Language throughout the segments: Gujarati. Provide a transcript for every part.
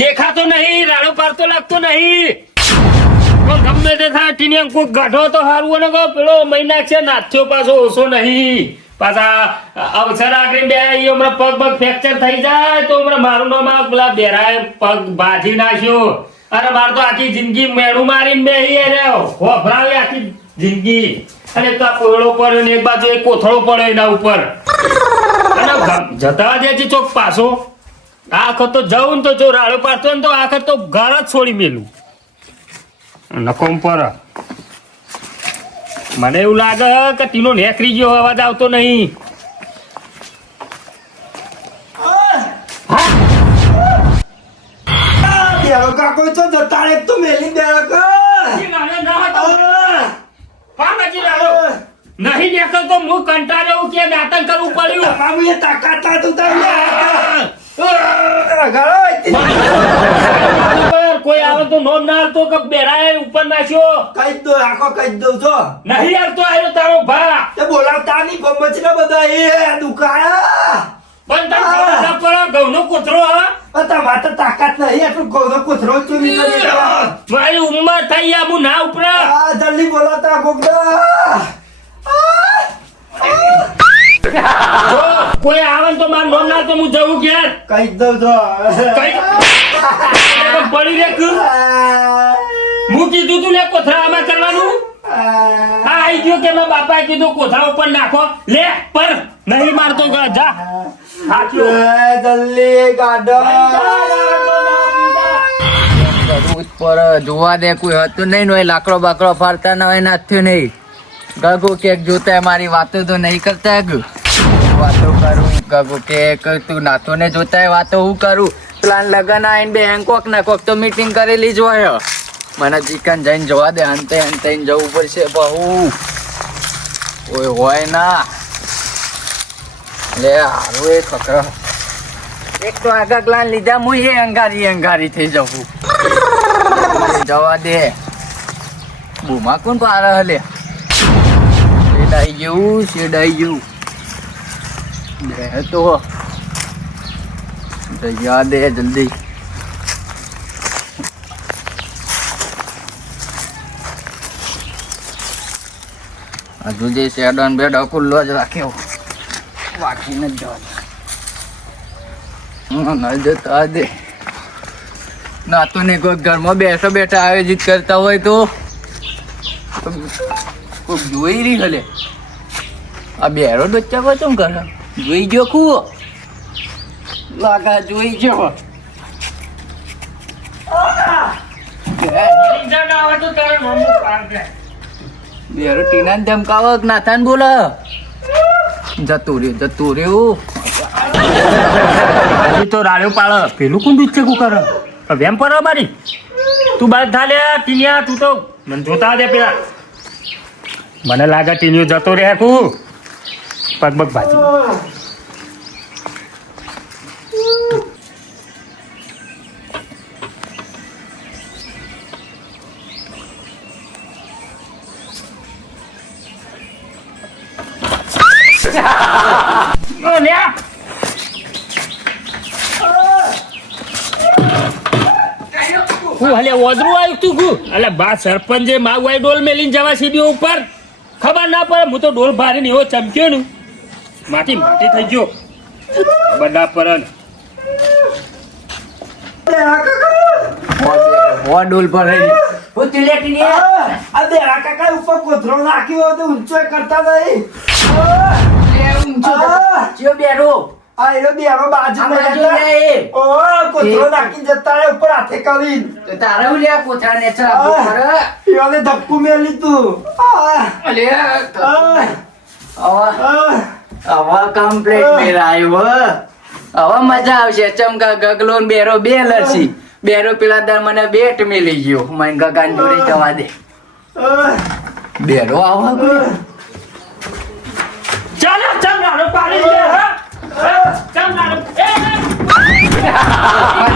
દેખાતો નહીં, રાડો પાડતો લાગતો નહીં. ગમે તે થાય ટીનિયમ કોઈ ગાઢો તો હારું ને કહો પેલો મહિના છે નાથ્યો પાછો ઓછો નહીં. પાછા અવસર આગળ બે હમણાં પગ પગ ફ્રેક્ચર થઈ જાય તો હમણાં મારું નામ પેલા બેરાએ પગ બાજી નાખ્યો. અરે મારે તો આખી જિંદગી મેળું મારીને બેહી હોભરાવી આખી જિંદગી. અને પોળો પડ્યો ને એક બાજુ એક કોથળો પડ્યો એના ઉપર. અને જતા દે ચોક પાછો આ વખત તો જવું ને તો જો રાડો પાડતો ને તો આ વખત તો ઘર જ છોડી મેલું નકોમ પર. મને એવું લાગે કે તીનો નેકરી ગયો અવાજ આવતો નહીં. કાકો છો જતા રે તું મેલી દે નહીં દેખતો હું કંટાળ્યો કે દાતન કરવું પડ્યું. તાકાત તું કોઈ આવે તો નોમ ના આવતો કે બેરાય ઉપર નાખ્યો કઈ દો આખો કઈ દઉં છો નહીં આવતો આવ્યો તારો ભા તે બોલાવતા ની ગમચ ને બધા એ દુકાયા પણ તને ખબર ના પડે ઘઉંનો કોથળો હા તમારે તો તાકાત નહીં એટલું ઘઉંનો કોથળો ચોરી કરી મારી ઉંમર થઈ ગયા હું ના ઉપરા જલ્દી બોલાવતા ગોગડા કોઈ આવે તો માર નોમ ના તો હું જવું ઘેર કઈ દઉં છો પડી રે હું કીધું તું લે કોથળા આમાં કરવાનું હા આઈ ગયો કે મારા બાપાએ કીધું કોથળા ઉપર નાખો લે પર નહીં મારતો જા જલ્દી ગાડો ઉપર જોવા દે કોઈ હતું નહીં હોય લાકડો બાકડો ફાડતા ના હોય નાથ્યું નહીં ગગુ કે જોતા મારી વાતો તો નહીં કરતા વાતો કરું ગગુ કે તું નાતો ને જોતા વાતો હું કરું પ્લાન લગન આવીને બે કોક ના કોક તો મીટિંગ કરેલી જ હોય મને ચિકન જઈને જોવા દે અંતે અંતે જવું પડશે બહુ ઓય હોય ના લે હારું એ ખકરો એક તો આગળ પ્લાન લીધા હું એ અંગારી થઈ જવું જવા દે બુમા કોણ પાર હલે શેડાઈ ગયું બે તો જવા દે જલ્દી હજુ જે શેડો ને બેડો ખુલ્લો જ રાખ્યો વાંચીને જ જવા ન જતા દે ના તો નહીં કોઈ ઘરમાં બેઠા બેઠા આયોજિત કરતા હોય તો કોઈ જોઈ રહી હલે આ બેરો બચ્ચા પર શું કરે જોઈ ગયો કુવો લાગા જોઈ ગયો બેરો ટીના ને ધમકાવો નાથાન બોલે જતું રહ્યું તો રાડ્યો પાડે પેલું કોણ દૂધ છે કુકર વેમ પર મારી તું બાદ થાલે ટીનિયા તું તો મને જોતા દે પેલા મને લાગે ટીનિયો જતો રહે કુ પગ પગ ભાજી અલે ઓદરું આવ્યું તું કુ અલે બા સરપંચે માગવાઈ ડોલ મેલીને જવા સીડીઓ ઉપર ખબર ના પડે હું તો ડોલ ભારીને એવો ચમક્યો ને માટી થઈ ગયો ખબર ના પડે ડોલ પર આ બે કાકા ઉપર કોથળો નાખ્યો તો ઊંચો કરતા નહીં બેરો આ એનો બેરો બાજુ ઓ કોથળો નાખી જતા રે ઉપર હાથે કરીને તો તારે ઉલ્યા કોથળા ને ચા ઈવાને ધક્કુ મેલી તું અલે આવા કમ્પ્લીટ મેરા આવ્યો હવે મજા આવશે ચમકા ગગલો ને બેરો બે લડસી બેરો પેલા દર મને બેટ મેલી ગયો મને ગગાન જોડે જવા દે બેરો આવા કોઈ ચાલો ચમડાનો પાડી દે ચમડાનો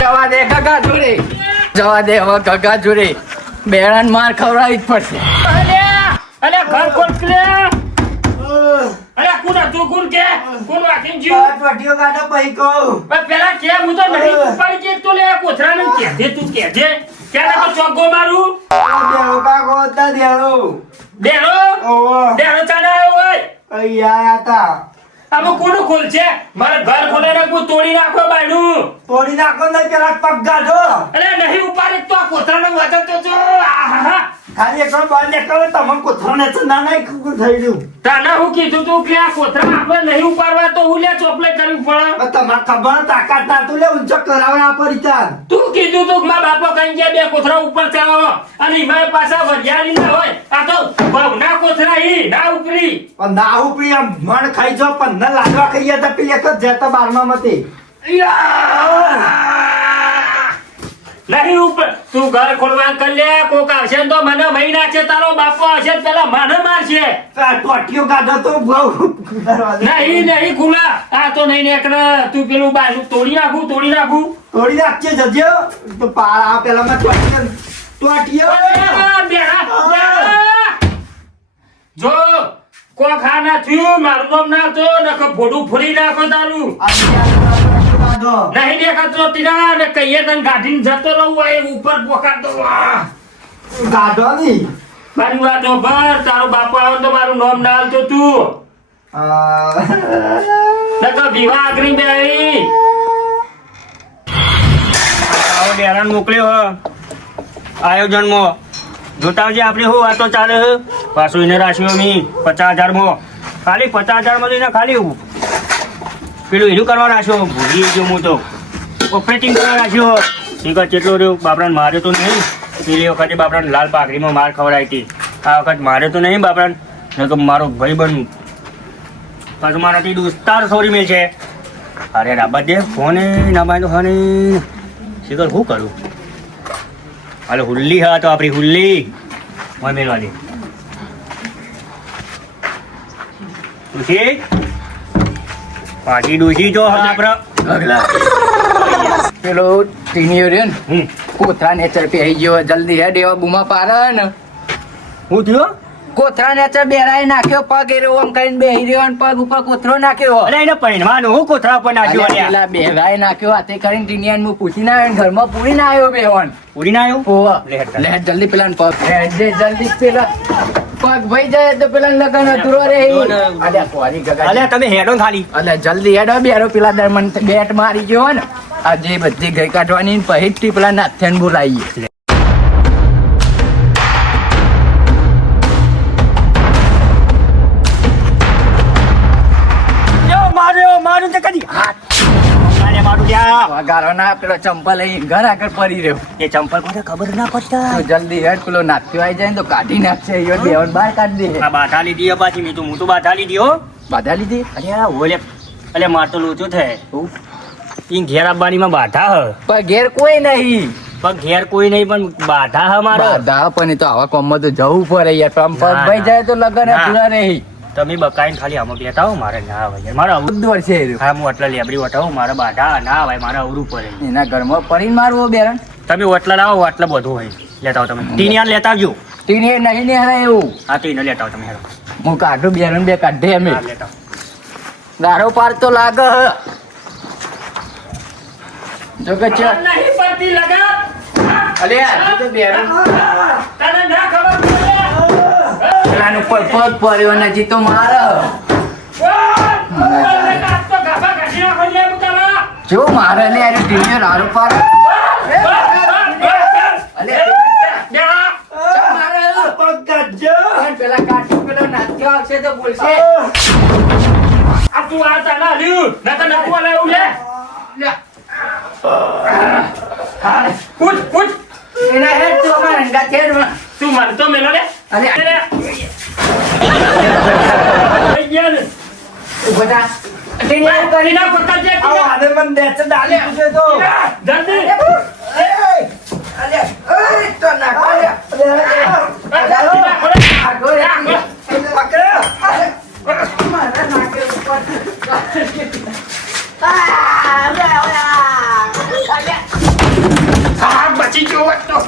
જવા દે ગગા જોડે જવા દે હવે ગગા જોડે બેરાન માર ખવડાવી જ પડશે અલે ઘર કોણ કે અલે કોણ તું કોણ કે કોણ વાકીન જીવ પટીઓ ગાડો પઈ કહું પેલા કે હું તો નહીં ઉપાડી કે તો લે કોથરાને કહેજે તું કહેજે ક્યારે તો ચોગ્ગો મારું દેવો કાકો હતા દેવો ડેરો ઓહો ડેરો ચાલે આવ્યો હોય અહીંયા હતા આમાં કોનું ખોલ છે મારે ઘર ખોલે નાખું તોડી નાખો બાયણું તોડી નાખો ને પેલા પગ ગાઢો અરે નહીં ઉપાડે તો આ કોથરાનો વજન તો જો આહા ખાલી એકલો બહાર નીકળો તમે કોથળાને તો ના નાઈ ખુકુ થઈ ગયું તને હું કીધું તું કે આ કોથરા આપણે નહીં ઉપાડવા તો હું લે ચોપલે કરવી પડે પણ તમારે ખબર તાકાત ના તું લે ઊંચો કરાવવા પડી ચાલ તું કીધું તું કે મારા બાપો કઈ ગયા બે કોથરા ઉપર ચાવો અને એમાં પાછા વરિયાળી ના હોય આ તો ભવના કોથરા ઈ ના ઉપરી પણ ના ઉપરી આમ મણ ખાઈ જો પણ ન લાડવા ખાઈ હતા પેલી એક જ જતા 12મા મતી નહીં ઉપર તું ઘર ખોલવા કર લે કોક આવશે ને તો મને મહિના છે તારો બાપો આવશે ને પેલા મને મારશે ટોટીઓ ગાઢો તો બહુ નહીં ખુલા આ તો નહીં નીકળે તું પેલું બાજુ તોડી નાખું તોડી નાખજે જજો તો આ પેલા માં ટોટીઓ જો કો ખાના થયું મારું નામ ના તો નકો ફોડું ફોડી નાખો તારું નહીં દેખાતો તીરા ને કહીએ તને ગાઢીને જતો રહું હોય ઉપર પોકાડતો ગાઢો ની મારી વાત ભર તારો બાપો આવે તો મારું નામ ના હાલતો તું નકો વિવાહ આગળ બે આવો ડેરાન મોકલ્યો હ આયોજનમાં જોતાવજે આપણે શું વાતો ચાલે છે પાછું એને રાખ્યો મી 50,000 માં ખાલી 50,000 માં લઈને ખાલી પેલું એનું કરવા રાખ્યો ભૂલી ગયો હું તો ઓપરેટિંગ કરવા રાખ્યો શીખર કેટલો રહ્યો બાપરાને મારે તો નહીં પેલી વખતે બાપરાને લાલ પાઘડીમાં માર ખવડાવી હતી આ વખત મારે તો નહીં બાપરાને ન તો મારો ભાઈ બન પાછું મારાથી દોસ્તાર સોરી મેં છે અરે રાબા દે ફોને ના માય તો ફોને શીખર શું કરું હાલો હુલ્લી હા તો આપણી હુલ્લી મોય મેળવા દે ડૂસી પાછી ડૂસી જો આપણા પેલો ટીનિયો રહ્યો ને કોથરા નેચર પહેરી ગયો જલ્દી હેડ એવા બૂમા પાડે ને હું થયો કોથરા નેચર બેરાઈ નાખ્યો પગ એરો આમ કરીને બેહી રહ્યો અને પગ ઉપર કોથરો નાખ્યો અરે એને પહેરવાનું હું કોથરા પર નાખ્યો અલ્યા અલ્યા પેલા બેરાઈ નાખ્યો હાથે કરીને ટીનિયાને હું પૂછીને આવ્યો ને ઘરમાં પૂરીને આવ્યો બેહોન ઉડી ના આવ્યો ઓવા લે હેડ લે જલ્દી પેલા પગ હેડ દે જલ્દી પેલા પગ ભઈ જાય તો પેલા લગન અધૂરો રહે અલ્યા પોરી ગગા અલ્યા તમે હેડો ને ખાલી અલ્યા જલ્દી હેડો બેરો પેલા દરમન બેટ મારી ગયો ને આ જે બધી ગઈ કાઢવાની પછી જ પેલા નાથેન બોલાવીએ મારું તે કદી અરે મારું ત્યાં વગારો ના પેલો ચંપલ અહીં ઘર આગળ પડી રહ્યો એ ચંપલ કોને ખબર ના પડતા તો જલ્દી હેડ પેલો નાથ્યો આવી જાય ને તો કાઢી નાખશે યો દેવન બહાર કાઢી દે આ બાધા લીધી પાછી મેં તો હું તો બાધા લીધી હો બાધા લીધી અલ્યા ઓલે અલ્યા માર તો લોચો થાય ઈ ઘેર આવવાનીમાં બાધા હ પણ ઘેર કોઈ નહીં પણ ઘેર કોઈ નહીં પણ બાધા હ મારા બાધા પણ એ તો આવા કોમમાં તો જવું પડે યાર તો આમ પગ ભાઈ જાય તો લગન પૂરા રહી તમે બકાઈને ખાલી આમાં બેઠા હો મારે ના આવે યાર મારા અવરું ઉદ્દર છે એ રહ્યો. હા હું આટલા લેબડી વટાવું મારા બાધા ના આવે મારા અવરું પડે એના ઘરમાં પડીને મારવો બેરણ તમે ઓટલા લાવો આટલા બધું હોય લેતા આવો તમે ટીનિયા લેતા આવજો ટીને નહીં ને હવે એવું હા ટીને લેતા આવો તમે હેરો હું કાઢું બેરણ બે કાઢે અમે હા લેતા આવો. ગારો પાર તો લાગે હ. જો કે છે નહીં પડતી લગા અલે આ તો બેરણ તને ના ખબર પડે પેલાનું પગ પડ્યો નથી તો મારે જો મારે લે અરે ટીને રારો પાર અલે મારે પગ ગાઢો પેલા કાઢું પેલો નાખ્યો આવશે તો બોલશે આ તું આ ચાલા લ્યું ના તો નકવા લાવું લે પૂછ એના હેડ તો અમારા હંગા છે ને. તું મન તો મેલો લે અલે બધા ટીને કરી ના પકડ જે આવો આને મન દેચ ડાલી પૂછે તો જલ્દી અલે ઓય તો ના અલે આગો પકડો મારા નાકે ઉપર હા બચી ગયો તો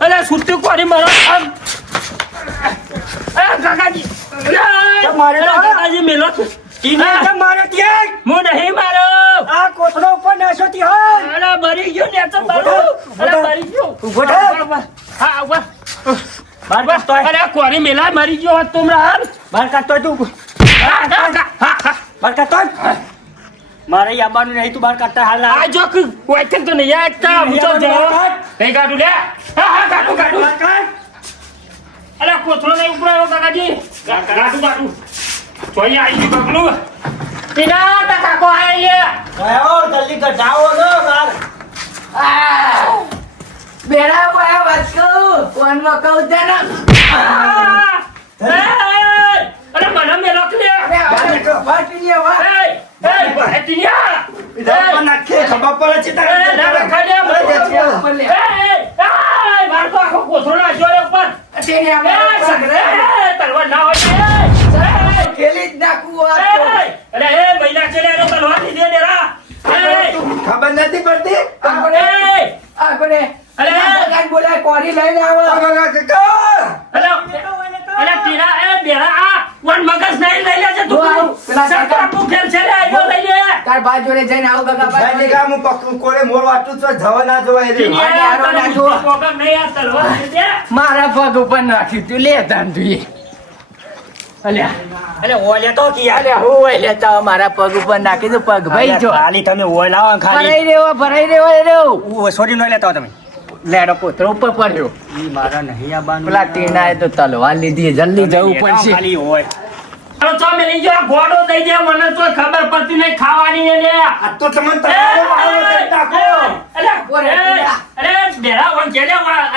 અલે સુત્તુ કોરી મારો કાકાજી મારે અરે તો કાકાજી મેલો ટીનિયા કેમ મારે ત્યાં હું નહીં મારો આ કોથળો ઉપર નાખ્યો તી હા અરે મરી ગયો ને તો મારું અરે મરી ગયો ઊભો થા. હા ઉભા બહાર કાઢતો હોય. અરે કોરી મેલા મરી ગયો હોત તું હમણાં બહાર કાઢતો હોય તું હા બહાર કાઢતો હોય. મારે આવવાનું નહીં તું બહાર કાઢતા હાલ આ જો કોઈ કે તો નહીં આ કા હું તો જાઉં નહીં કાઢું લે હા કાઢું બહાર કાઢ. અરે કોથળો નહીં ઉપડાયો કાકાજી કાઢું કાઢું જોઈએ આવી ગયું બગલું ટીના તા કાકો આય ગયો જલ્દી કઢાવો ને બહાર. બેડા બોયા વાત કહું ફોનમાં કહું તને અરે મને મેલો કે બીજા ઉપર નાખીએ, ખબર પડે છે તારે. ખેલી જ નાખવું ખબર નથી પડતી. આપણે બોલાય કોરી લઈને આવો તાર બા જોડે જઈને આવું બગા ભાઈ ને કામ હું પકડું, કોરે મોર વાટું તો જવા ના જોવાય રે. મારા પગ ઉપર નાખ્યું તું લે તાન તું અલ્યા અરે ઓલે તો કી યાર અલ્યા હું હોય લેતા મારા પગ ઉપર નાખી દઉં પગ ભાઈ જો ખાલી તમે ઓય લાવો ખાલી ભરાઈ રહ્યો હું સોરી નો લેતા હો તમે લેડો પોતરો ઉપર પડ્યો ઈ મારા નહીં આવવાનું પેલા ટીનાએ તો તલવાર લીધી જલ્દી જવું પડશે ખાલી હોય ઘોડો દઈ દે મને તો ખબર પડતી નહીં ખાવાની એને આ તો તમને તમારો મારો કરી નાખો. અરે બેરા વન કે લે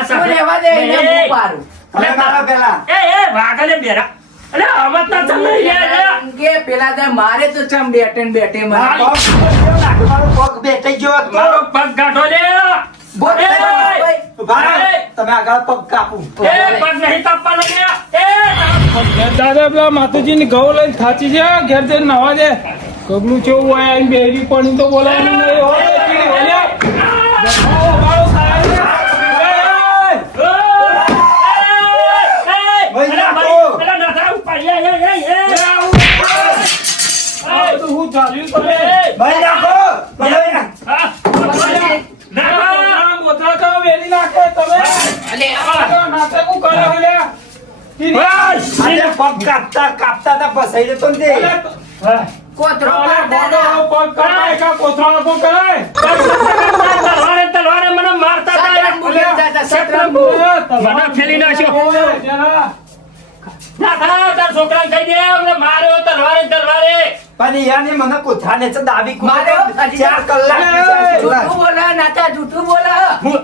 તું રહેવા દે એને હું પાડું. તમે મારો પેલા. એ ભાગલે બેરા અરે અમત ના ચમ યાર કે પેલા તો મારે તો ચમ બેટે ને બેટે મારે હા. પગ કેવો નાખો? મારો પગ બેઠી ગયો હતો. મારો પગ ગાઢો લે બોલ એ, ભાઈ. ભાઈ, તમે આગળ પગ કાપું. એ પગ નહીં કાપવા લાગ્યા દાદા પેલા માતાજીની ઘઉં લઈને થાચી જાય ઘેર જઈને નાવા દે ગગલું કેવું હોય આઈને બેહરી પાણી તો બોલાવાનું નહીં હોય કેવી હોય બતાવો મારો તો હું ચાલ્યું તો ભાઈ નાખો. ભાઈ. બોતરા તો વેલી નાખે તમે નાટક હું કરે લ્યા આજે પગ કાપતા કાપતા તા ફસાઈ જતો ને તે. કોતરો અરે માર દાદા પગ કરાય કા કોથળા કો કરાય તલવારે મને મારતા સતરંગ બોલ્યા દાદા, સતરંગ. મને ફેરી નાખ્યો ના થા તાર છોકરાને કહી દે અમને માર્યો તલવારે પણ યાને મને કોથાને છે દાબી કૂદે. મારો? 4 કલાક જૂઠું બોલા નાતા જૂઠું બોલા હું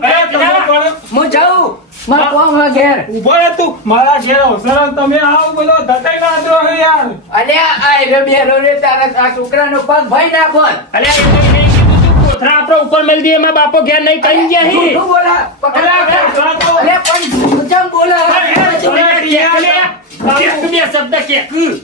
હું જાઉં માર કોમ હે ઘેર ઉભો રહે તું મારા ઘેર અવસર તમે આવો બધો ધટાઈ ના દો યાર અલ્યા આ રે બેરો રે તારા આ છોકરાનો પગ ભાઈ નાખો અલે એ તો નહીં કીધું તું કોથરા આપણો ઉપર મેલ દે એમાં બાપો ઘેર નહીં કહી ગયા હી જૂઠું બોલા પકડા અલ્યા પણ જમ બોલા બે શબ્દ કે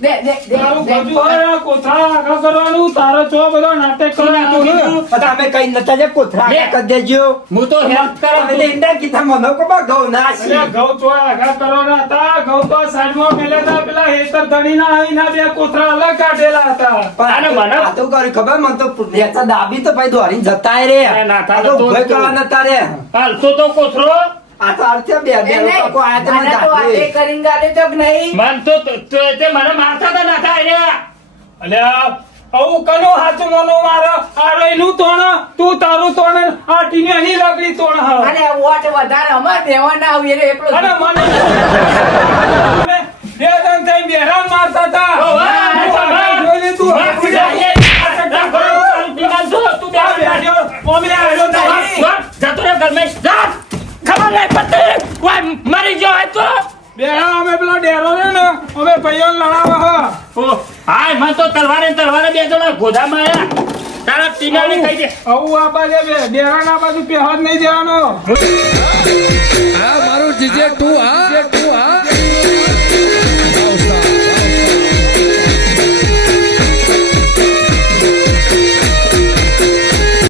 દે દે દે તારું દે. ગજુ હોય કોથળા આગળ કરવાનું તારો ચો બધો નાટક કરવાનું બધા અમે કઈ નતા જે કોથરા કરી દેજો. હું તો હેલ્પ તમે કરું ઈંડા કીધા મને કો બા ઘઉં ના છે. અલ્યા ઘઉં ચો આગળ કરવાના હતા ઘઉં તો સાઈડમાં મેલ્યા હતા પેલા હેતર ધણીના અહીંના બે કોથળા અલગ કાઢેલા હતા આને મને- આ તો કર્યું ખબર મને તો નેચા દાબી તો ભાઈ દોડીને જતાય રે. અરે ના આ તો તો ઉભો કરવા નતા રે. હાલતો તો કોથરો આ તો હાલ છે બે બે એ નહીં, લોકો આયા તો મને મને તો દાબી. આટે કરીને ગાલે તો કે નહીં મન તો તે મને મારતા હતા ના થાય અલ્યા આવું કનું હાચું મનો મારો આ રહીનું તોણ તું તારું તોણ આ ટીને અહીં લગડી તોણ હ અને વોટ વધારે અમાર દેવાના આવીએ રે એટલો અને મને બે જણ થઈ બેરાન મારતા હતા ઓ વાહ, જોઈ લે તું મરી ગયો તો બેરા અમે પેલો ડેરો રે ને અમે ભાઈઓ લડાવા હ હાય મને તો તલવારે બે જણા ગોધામાં આયા તારા ટીનાને કહી દે આવું આ બાજુ ડેરા ના બાજુ પહેવા જ નહીં દેવાનો મારું જીજે તું હા